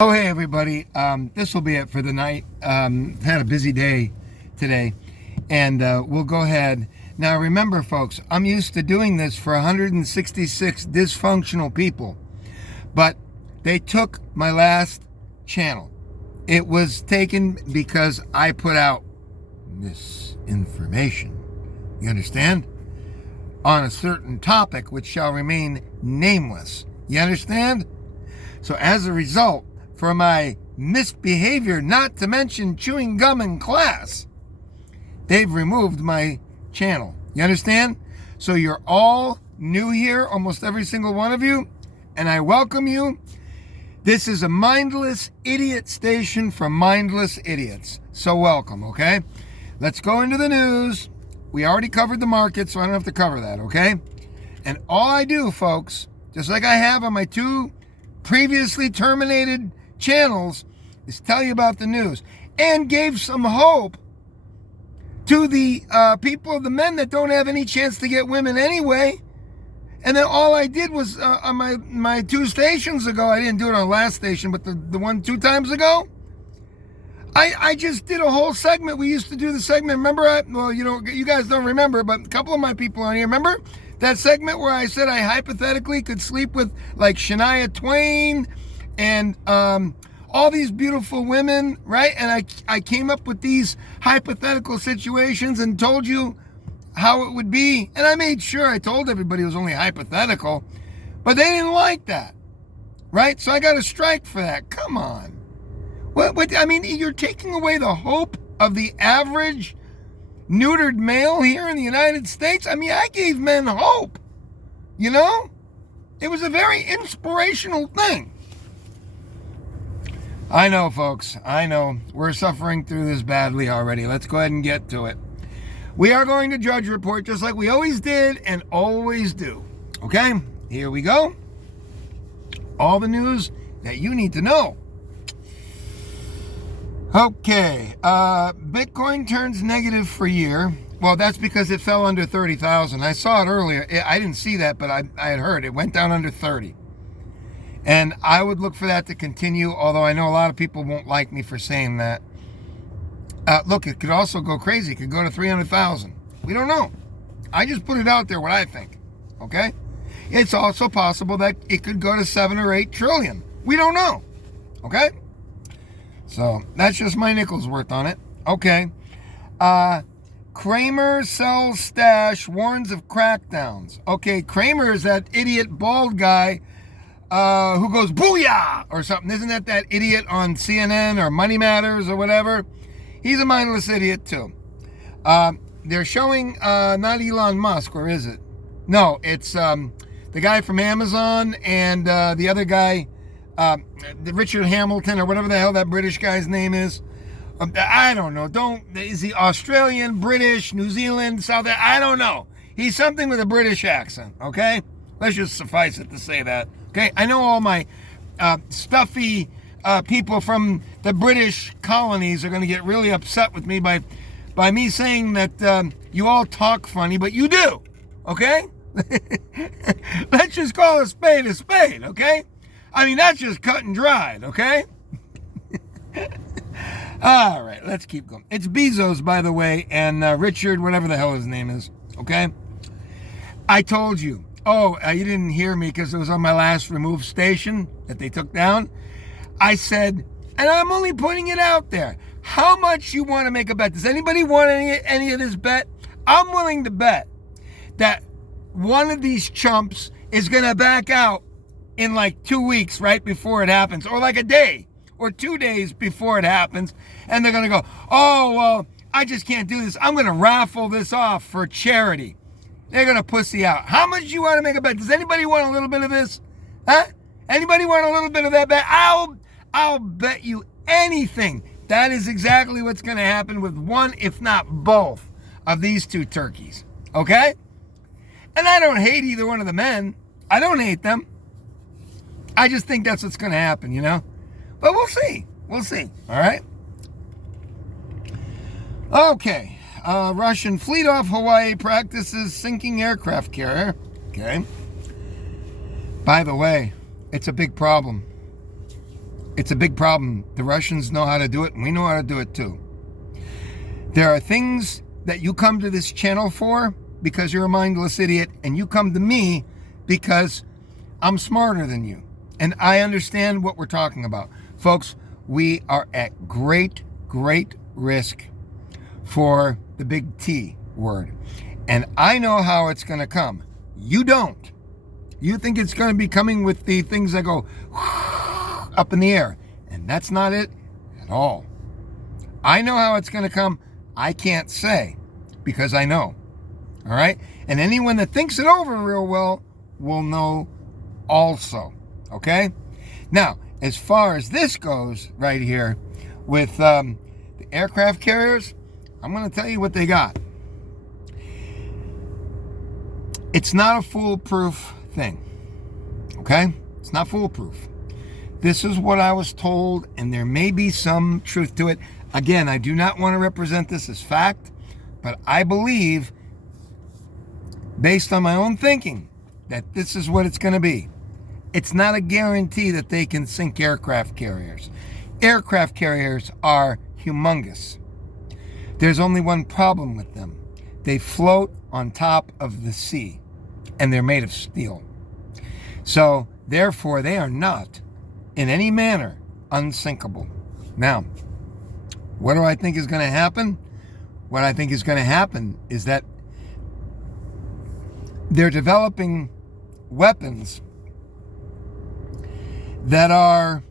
Oh, hey, everybody. This will be it for the night. I've had a busy day today, and we'll go ahead. Now, remember, folks, I'm used to doing this for 166 dysfunctional people, but they took my last channel. It was taken because I put out misinformation, you understand, on a certain topic which shall remain nameless. You understand? So as a result, for my misbehavior, not to mention chewing gum in class, they've removed my channel. You understand? So you're all new here, almost every single one of you, and I welcome you. This is a mindless idiot station for mindless idiots. So welcome, okay? Let's go into the news. We already covered the market, so I don't have to cover that, okay? And all I do, folks, just like I have on my two previously terminated channels, is tell you about the news and gave some hope to the people, the men that don't have any chance to get women anyway. And then all I did was on my two stations ago, I didn't do it on the last station, but the one 2 times ago, I just did a whole segment. We used to do the segment, remember? Well, you guys don't remember, but a couple of my people on here, remember that segment where I said I hypothetically could sleep with like Shania Twain and all these beautiful women, right? And I came up with these hypothetical situations and told you how it would be. And I made sure I told everybody it was only hypothetical, but they didn't like that, right? So I got a strike for that. Come on. What? I mean, you're taking away the hope of the average neutered male here in the United States. I mean, I gave men hope, you know? It was a very inspirational thing. I know, folks. I know. We're suffering through this badly already. Let's go ahead and get to it. We are going to judge report just like we always did and always do. Okay? Here we go. All the news that you need to know. Okay. Bitcoin turns negative for year. Well, that's because it fell under 30,000. I saw it earlier. I didn't see that, but I had heard it went down under 30. And I would look for that to continue, although I know a lot of people won't like me for saying that. Look, it could also go crazy. It could go to 300,000. We don't know. I just put it out there what I think. Okay? It's also possible that it could go to 7 or 8 trillion. We don't know. Okay? So that's just my nickel's worth on it. Okay. Kramer sells stash, warns of crackdowns. Okay, Kramer is that idiot bald guy who goes booyah or something. Isn't that idiot on CNN or Money Matters or whatever? He's a mindless idiot too. They're showing not Elon Musk, or is it? No, it's the guy from Amazon and the other guy, Richard Hamilton or whatever the hell that British guy's name is. I don't know. Is he Australian, British, New Zealand, South? I don't know. He's something with a British accent. Okay, let's just suffice it to say that. Okay, I know all my stuffy people from the British colonies are going to get really upset with me by me saying that you all talk funny, but you do. Okay, let's just call a spade, okay? I mean, that's just cut and dried, okay? All right, let's keep going. It's Bezos, by the way, and Richard, whatever the hell his name is, okay? I told you. Oh, you didn't hear me because it was on my last removed station that they took down. I said, and I'm only putting it out there, how much you want to make a bet? Does anybody want any of this bet? I'm willing to bet that one of these chumps is going to back out in like 2 weeks right before it happens, or like a day or 2 days before it happens, and they're going to go, oh, well, I just can't do this. I'm going to raffle this off for charity. They're going to pussy out. How much do you want to make a bet? Does anybody want a little bit of this? Huh? Anybody want a little bit of that bet? I'll bet you anything. That is exactly what's going to happen with one, if not both, of these two turkeys. Okay? And I don't hate either one of the men. I don't hate them. I just think that's what's going to happen, you know? But we'll see. We'll see. All right? Okay. Russian fleet off Hawaii practices sinking aircraft carrier. Okay. By the way, it's a big problem. It's a big problem. The Russians know how to do it, and we know how to do it too. There are things that you come to this channel for because you're a mindless idiot, and you come to me because I'm smarter than you. And I understand what we're talking about. Folks, we are at great, great risk for the big T word. And I know how it's going to come. You don't. You think it's going to be coming with the things that go up in the air. And that's not it at all. I know how it's going to come. I can't say because I know. All right? And anyone that thinks it over real well will know also. Okay? Now, as far as this goes right here with the aircraft carriers, I'm going to tell you what they got. It's not a foolproof thing. Okay? It's not foolproof. This is what I was told, and there may be some truth to it. Again, I do not want to represent this as fact, but I believe, based on my own thinking, that this is what it's going to be. It's not a guarantee that they can sink aircraft carriers. Aircraft carriers are humongous. There's only one problem with them. They float on top of the sea, and they're made of steel. So, therefore, they are not, in any manner, unsinkable. Now, what do I think is going to happen? What I think is going to happen is that they're developing weapons that are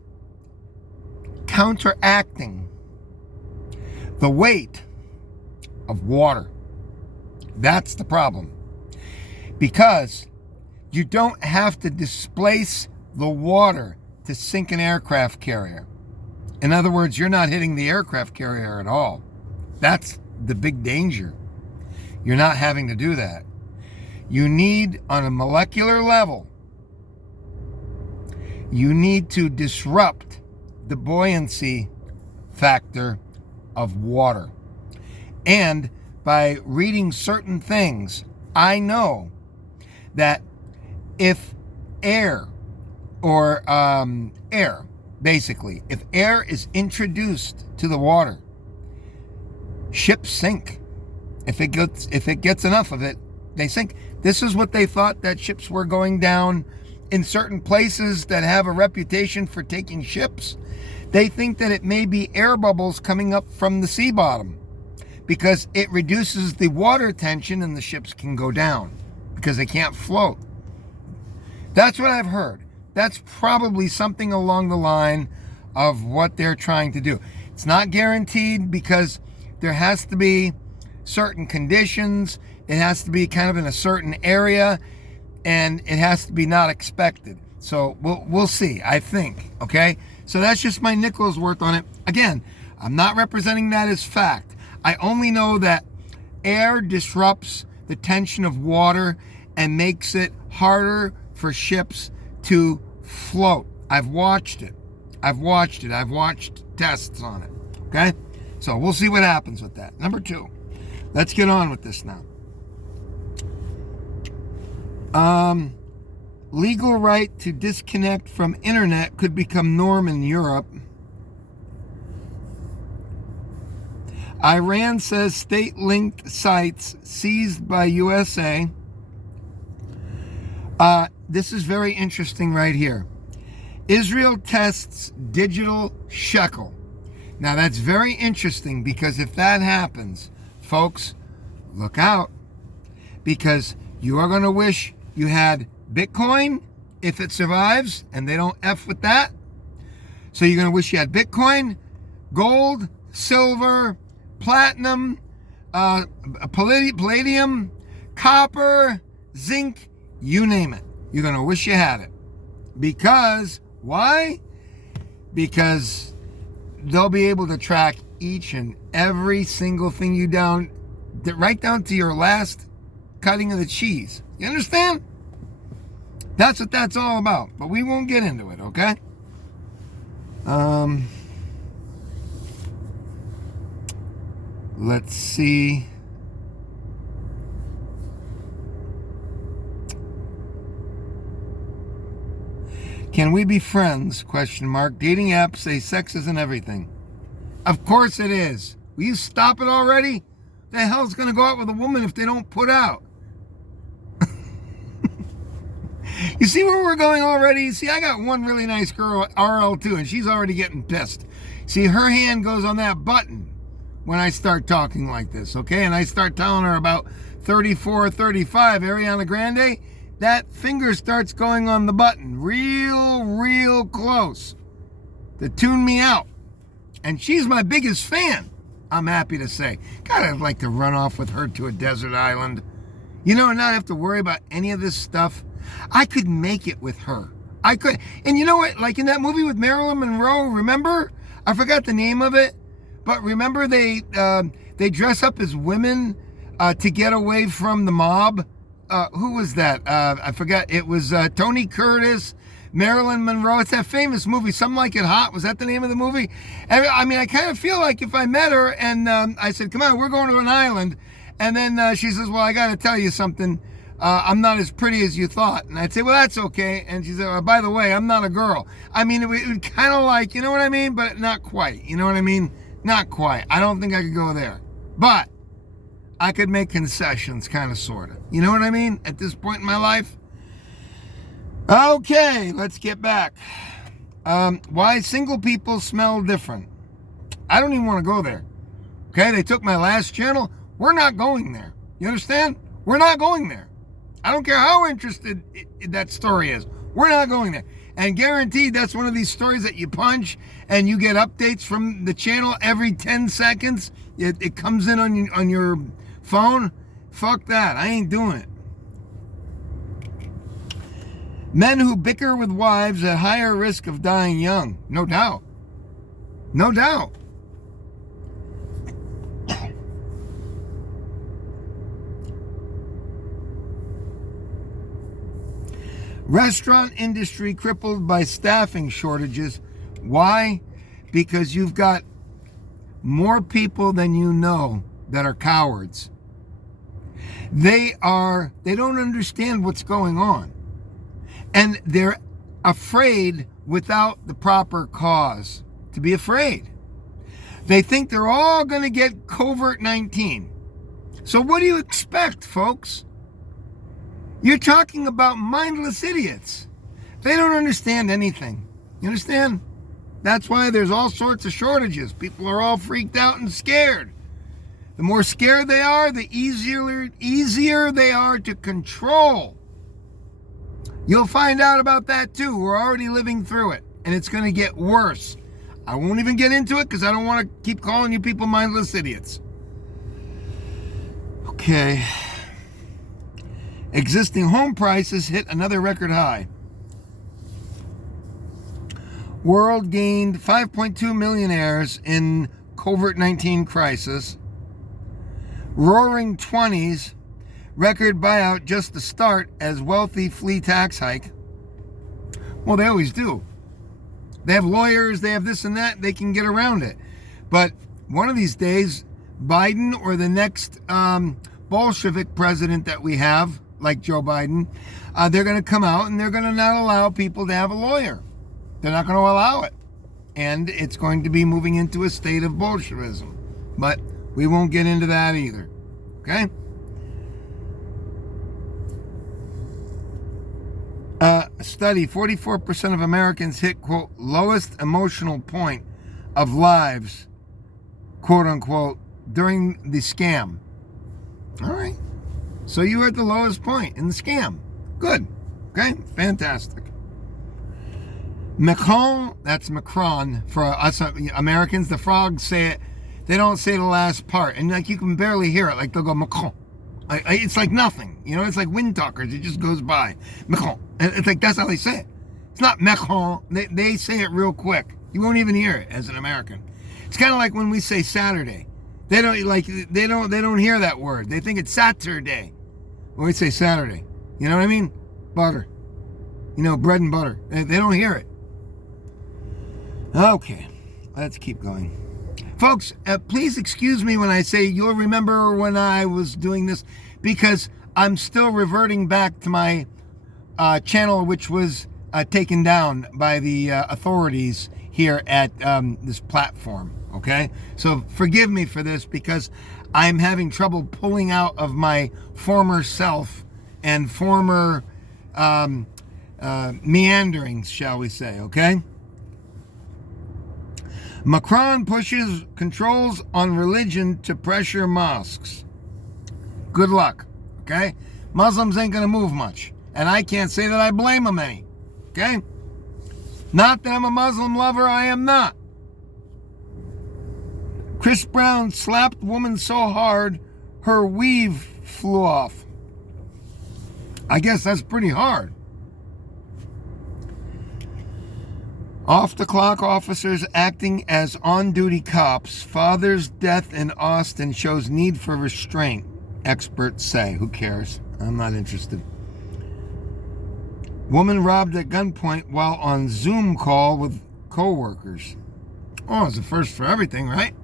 counteracting the weight of water. That's the problem. Because you don't have to displace the water to sink an aircraft carrier. In other words, you're not hitting the aircraft carrier at all. That's the big danger. You're not having to do that. You need, on a molecular level, you need to disrupt the buoyancy factor of water. And by reading certain things, I know that if air, or basically, if air is introduced to the water, ships sink. If it gets enough of it, they sink. This is what they thought that ships were going down in certain places that have a reputation for taking ships. They think that it may be air bubbles coming up from the sea bottom because it reduces the water tension and the ships can go down because they can't float. That's what I've heard. That's probably something along the line of what they're trying to do. It's not guaranteed because there has to be certain conditions. It has to be kind of in a certain area, and it has to be not expected. So we'll see, I think, okay? So that's just my nickel's worth on it. Again, I'm not representing that as fact. I only know that air disrupts the tension of water and makes it harder for ships to float. I've watched it. I've watched tests on it, okay? So we'll see what happens with that. Number 2, let's get on with this now. Legal right to disconnect from internet could become norm in Europe. Iran says state-linked sites seized by USA. This is very interesting right here. Israel tests digital shekel. Now that's very interesting because if that happens, folks, look out. Because you are going to wish you had Bitcoin if it survives, and they don't F with that. So you're going to wish you had Bitcoin, gold, silver, platinum, palladium, copper, zinc, you name it. You're going to wish you had it. Because, why? Because they'll be able to track each and every single thing you down, right down to your last cutting of the cheese. You understand? That's what that's all about. But we won't get into it, okay? Let's see. Can we be friends? ? Dating apps say sex isn't everything. Of course it is. Will you stop it already? The hell's going to go out with a woman if they don't put out? You see where we're going already? See, I got one really nice girl, RL2, and she's already getting pissed. See, her hand goes on that button when I start talking like this, okay? And I start telling her about 34, 35, Ariana Grande. That finger starts going on the button real close to tune me out. And she's my biggest fan, I'm happy to say. God, I'd like to run off with her to a desert island. You know, and not have to worry about any of this stuff. I could make it with her. I could. And you know what? Like in that movie with Marilyn Monroe, remember? I forgot the name of it. But remember they dress up as women to get away from the mob? Who was that? I forgot. It was Tony Curtis, Marilyn Monroe. It's that famous movie, Some Like It Hot. Was that the name of the movie? And, I mean, I kind of feel like if I met her and I said, come on, we're going to an island. And then she says, well, I got to tell you something. I'm not as pretty as you thought. And I'd say, well, that's okay. And she said, well, by the way, I'm not a girl. I mean, it would kind of like, you know what I mean? But not quite. You know what I mean? Not quite. I don't think I could go there. But I could make concessions, kind of, sort of. You know what I mean? At this point in my life. Okay, let's get back. Why single people smell different. I don't even want to go there. Okay, they took my last channel. We're not going there. You understand? We're not going there. I don't care how interested that story is. We're not going there. And guaranteed, that's one of these stories that you punch and you get updates from the channel every 10 seconds. It comes in on your phone. Fuck that. I ain't doing it. Men who bicker with wives at higher risk of dying young. No doubt. No doubt. Restaurant industry crippled by staffing shortages. Why? Because you've got more people than you know that are cowards. They don't understand what's going on. And they're afraid without the proper cause to be afraid. They think they're all going to get COVID-19. So what do you expect, folks? You're talking about mindless idiots. They don't understand anything. You understand? That's why there's all sorts of shortages. People are all freaked out and scared. The more scared they are, the easier they are to control. You'll find out about that too. We're already living through it, and it's going to get worse. I won't even get into it because I don't want to keep calling you people mindless idiots. Okay. Existing home prices hit another record high. World gained 5.2 millionaires in COVID-19 crisis. Roaring 20s, record buyout just to start as wealthy flee tax hike. Well, they always do. They have lawyers, they have this and that, they can get around it. But one of these days, Biden or the next Bolshevik president that we have, like Joe Biden, they're going to come out and they're going to not allow people to have a lawyer. They're not going to allow it. And it's going to be moving into a state of Bolshevism. But we won't get into that either. Okay? Study, 44% of Americans hit, quote, lowest emotional point of lives, quote unquote, during the scam. All right. So you were at the lowest point in the scam. Good. Okay? Fantastic. Macron, that's Macron for us Americans. The frogs say it. They don't say the last part. And like you can barely hear it. Like they'll go Macron. It's like nothing. You know, it's like wind talkers. It just goes by. Macron. It's like that's how they say it. It's not Macron. They say it real quick. You won't even hear it as an American. It's kind of like when we say Saturday. They don't hear that word. They think it's Saturday. When we say Saturday. You know what I mean? Butter. You know, bread and butter. They don't hear it. Okay. Let's keep going. Folks, please excuse me when I say you'll remember when I was doing this, because I'm still reverting back to my channel, which was taken down by the authorities here at this platform, okay? So forgive me for this because I'm having trouble pulling out of my former self and former meanderings, shall we say, okay? Macron pushes controls on religion to pressure mosques. Good luck, okay? Muslims ain't gonna move much, and I can't say that I blame them any, okay? Not that I'm a Muslim lover, I am not. Chris Brown slapped woman so hard, her weave flew off. I guess that's pretty hard. Off-the-clock officers acting as on-duty cops. Father's death in Austin shows need for restraint, experts say. Who cares? I'm not interested. Woman robbed at gunpoint while on Zoom call with co-workers. Oh, it's a first for everything, right?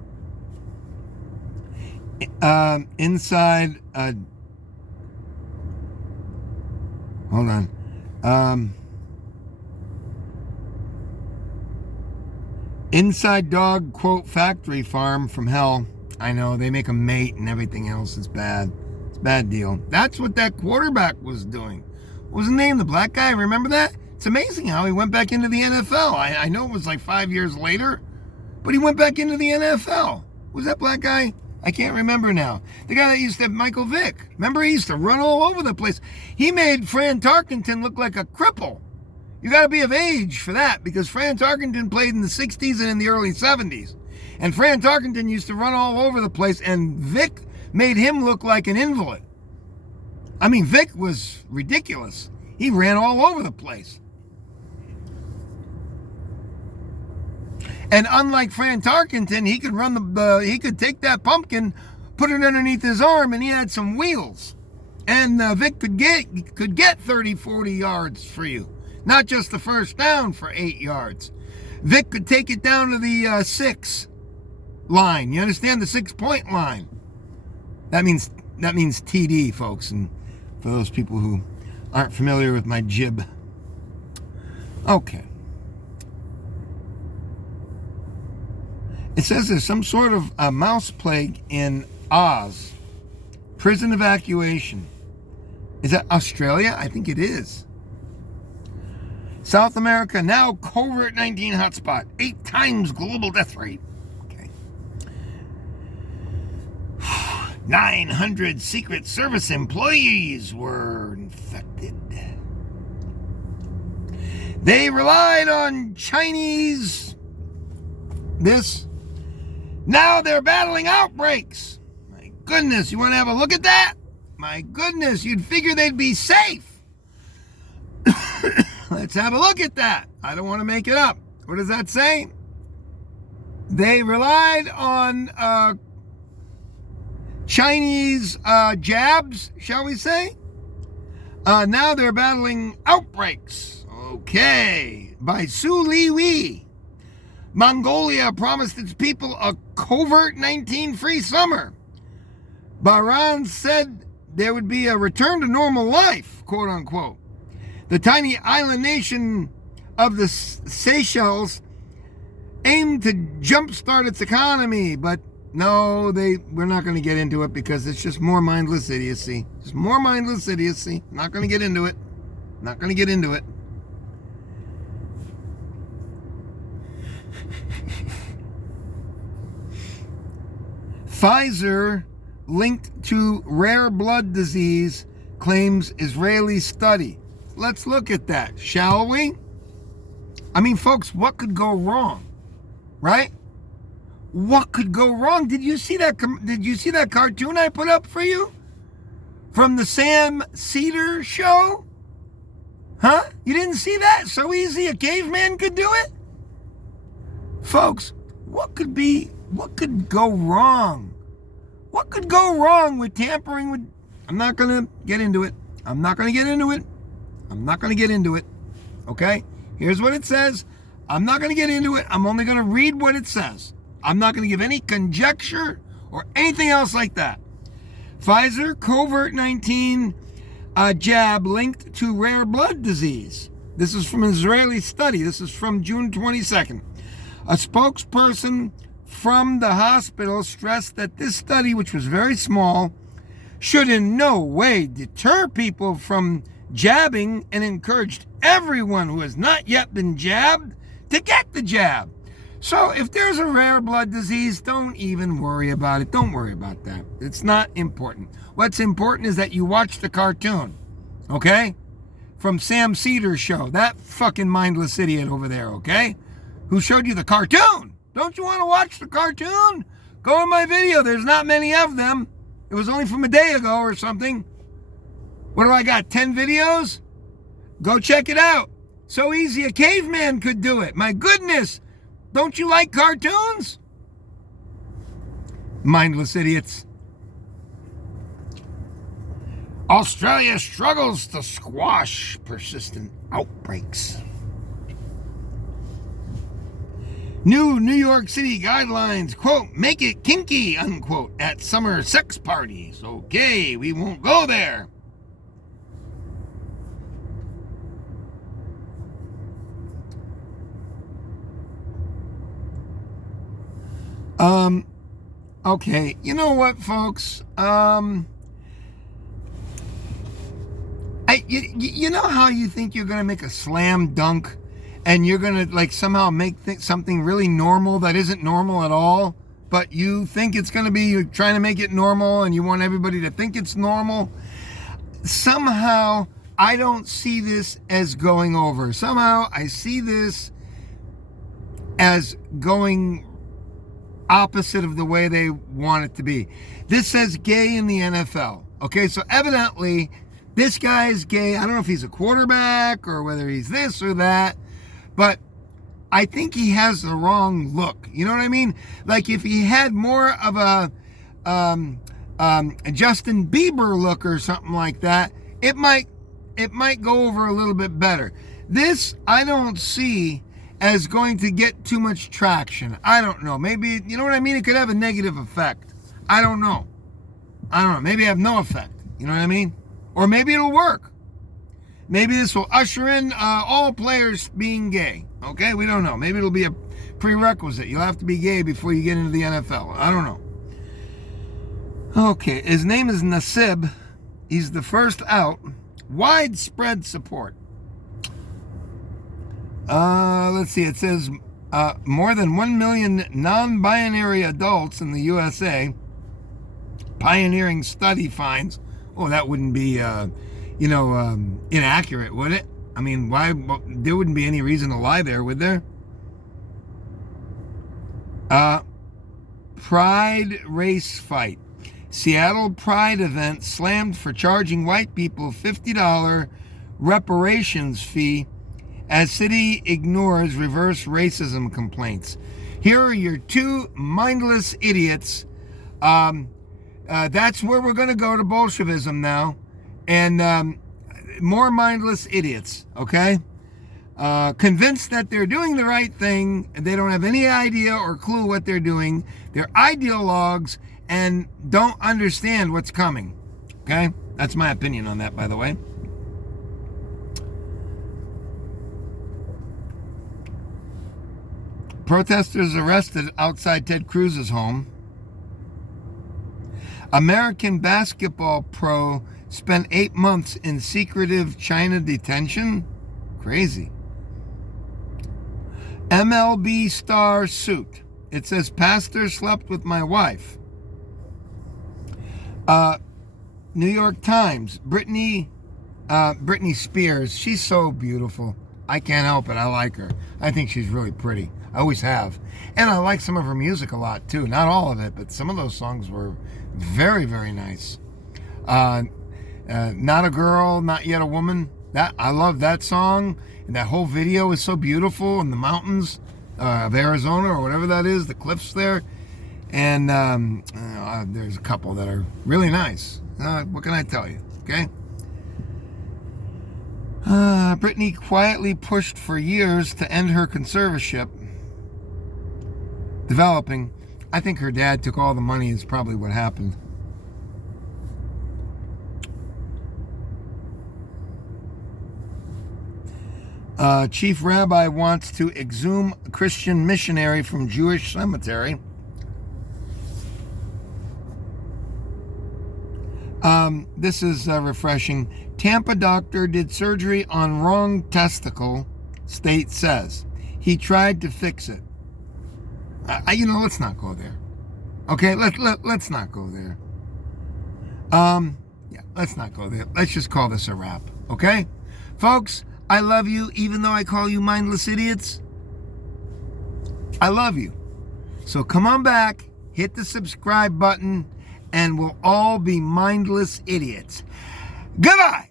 Inside... hold on. Inside dog, quote, factory farm from hell. I know, they make a mate and everything else is bad. It's a bad deal. That's what that quarterback was doing. What was his name? The black guy? Remember that? It's amazing how he went back into the NFL. I know it was like 5 years later, but he went back into the NFL. Was that black guy? I can't remember now. The guy that used to have Michael Vick. Remember, he used to run all over the place. He made Fran Tarkenton look like a cripple. You got to be of age for that because Fran Tarkenton played in the 60s and in the early 70s. And Fran Tarkenton used to run all over the place, and Vic made him look like an invalid. I mean, Vic was ridiculous. He ran all over the place. And unlike Fran Tarkenton, he could run he could take that pumpkin, put it underneath his arm, and he had some wheels. And Vic could get 30, 40 yards for you. Not just the first down for 8 yards. Vic could take it down to the 6 line. You understand? The 6-point line. That means TD, folks. And for those people who aren't familiar with my jib. Okay. It says there's some sort of a mouse plague in Oz. Prison evacuation. Is that Australia? I think it is. South America, now COVID-19 hotspot. 8 times global death rate. Okay. 900 Secret Service employees were infected. They relied on Chinese... this. Now they're battling outbreaks. My goodness, you want to have a look at that? My goodness, you'd figure they'd be safe. Let's have a look at that. I don't want to make it up. What does that say? They relied on Chinese jabs, shall we say? Now they're battling outbreaks. Okay. By Su Li Wei. Mongolia promised its people a COVID-19 free summer. Bahrain said there would be a return to normal life, quote unquote. The tiny island nation of the Seychelles aimed to jumpstart its economy, but no, we're not going to get into it because it's just more mindless idiocy. Just more mindless idiocy. Not going to get into it. Not going to get into it. Pfizer linked to rare blood disease, claims Israeli study. Let's look at that, shall we? I mean, folks, what could go wrong? Right? What could go wrong? Did you see that cartoon I put up for you? From the Sam Cedar show? Huh? You didn't see that? So easy a caveman could do it? Folks, what could go wrong? What could go wrong with tampering with... I'm not going to get into it. I'm not going to get into it. Okay? Here's what it says. I'm not going to get into it. I'm only going to read what it says. I'm not going to give any conjecture or anything else like that. Pfizer COVID-19 jab linked to rare blood disease. This is from an Israeli study. This is from June 22nd. A spokesperson from the hospital stressed that this study, which was very small, should in no way deter people from jabbing, and encouraged everyone who has not yet been jabbed to get the jab. So if there's a rare blood disease, don't even worry about it. Don't worry about that. It's not important. What's important is that you watch the cartoon, okay? From Sam Cedar's show, that fucking mindless idiot over there, okay? Who showed you the cartoon. Don't you want to watch the cartoon? Go in my video. There's not many of them. It was only from a day ago or something. What do I got, 10 videos? Go check it out. So easy a caveman could do it. My goodness. Don't you like cartoons? Mindless idiots. Australia struggles to squash persistent outbreaks. New New York City guidelines, quote, make it kinky, unquote, at summer sex parties. Okay, we won't go there. Okay, you know what, folks? You know how you think you're going to make a slam dunk and you're going to like somehow make something really normal that isn't normal at all, but you think it's going to be, you're trying to make it normal and you want everybody to think it's normal? Somehow, I don't see this as going over. Somehow, I see this as going opposite of the way they want it to be. This says gay in the NFL. Okay, so evidently this guy is gay. I don't know if he's a quarterback or whether he's this or that, but I think he has the wrong look. You know what I mean? Like if he had more of a Justin Bieber look or something like that, it might go over a little bit better. This I don't see as going to get too much traction. I don't know. Maybe, you know what I mean? It could have a negative effect. I don't know. Maybe have no effect. You know what I mean? Or maybe it'll work. Maybe this will usher in all players being gay. Okay? We don't know. Maybe it'll be a prerequisite. You'll have to be gay before you get into the NFL. I don't know. Okay. His name is Nasib. He's the first out. Widespread support. Let's see. It says more than 1 million non-binary adults in the USA. Pioneering study finds. Oh, that wouldn't be, inaccurate, would it? I mean, why? There wouldn't be any reason to lie there, would there? Pride race fight. Seattle Pride event slammed for charging white people $50 reparations fee as city ignores reverse racism complaints. Here are your two mindless idiots. That's where we're going to go to Bolshevism now. And more mindless idiots, okay? Convinced that they're doing the right thing. They don't have any idea or clue what they're doing. They're ideologues and don't understand what's coming, okay? That's my opinion on that, by the way. Protesters arrested outside Ted Cruz's home. American basketball pro spent 8 months in secretive China detention? Crazy. MLB star suit. It says, pastor slept with my wife. New York Times. Britney Spears. She's so beautiful. I can't help it. I like her. I think she's really pretty. I always have. And I like some of her music a lot, too. Not all of it, but some of those songs were very, very nice. Not a Girl, Not Yet a Woman. I love that song. And that whole video is so beautiful in the mountains of Arizona or whatever that is, the cliffs there. And there's a couple that are really nice. What can I tell you? Okay? Britney quietly pushed for years to end her conservatorship. Developing. I think her dad took all the money is probably what happened. Chief rabbi wants to exhume Christian missionary from Jewish cemetery. This is refreshing. Tampa doctor did surgery on wrong testicle, state says. He tried to fix it. Let's not go there. Okay, let's not go there. Let's not go there. Let's just call this a wrap. Okay? Folks, I love you, even though I call you mindless idiots. I love you. So come on back, hit the subscribe button, and we'll all be mindless idiots. Goodbye!